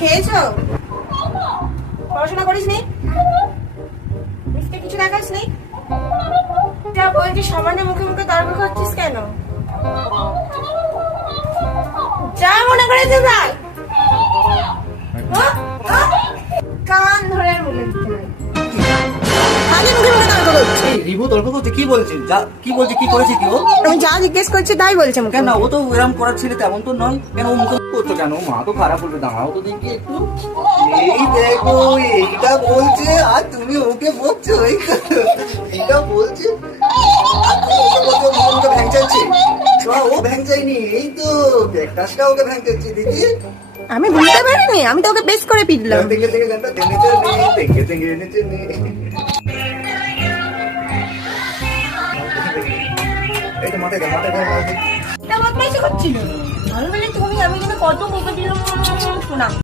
খেয়েছো? পড়াশোনা করিস নি? মিসকে কিছু দেখাস নি? যা বলছি সমানে মুখে মুখে তর্ক করছিস কেন? যা মনে করেছে ভাই কান ধরে মুখে দিতে হয়। আগে মুখে মুখে তর্ক করছি। রিভু তর্ক করছে কি বলছে? কি বলছে, কি করেছে কি ও? আমি যা জিজ্ঞেস করছি তাই বলছে মুখে। কেন ও তো এরকম করার ছেলে তেমন তো নয়, কেন ও মুখে করছো কেন? মা তো খারাপ বলবে, দাঁড়াও তো দেখি একটু। এই দেখো এইটা বলছে আর তুমি ওকে বলছো, এইটা বলছে আর তুমি ওকে বলছো মুখে ভ্যাং চাইছে। ও ভ্যাং চাইনি, এই তো ব্যাকটাসটা ওকে ভ্যাং চাইছে দিদি। আমি বুঝতে পারিনি, আমি তো ওকে বেশ করে পিটলাম। দেখে দেখে গানটা দেখেছে দেখে দেখে এনেছে এই তো মাথায় এটা বদমাইশি করছিল। আমি বলি তুমি আমি যেন কত মুখে দিলাম শোনা।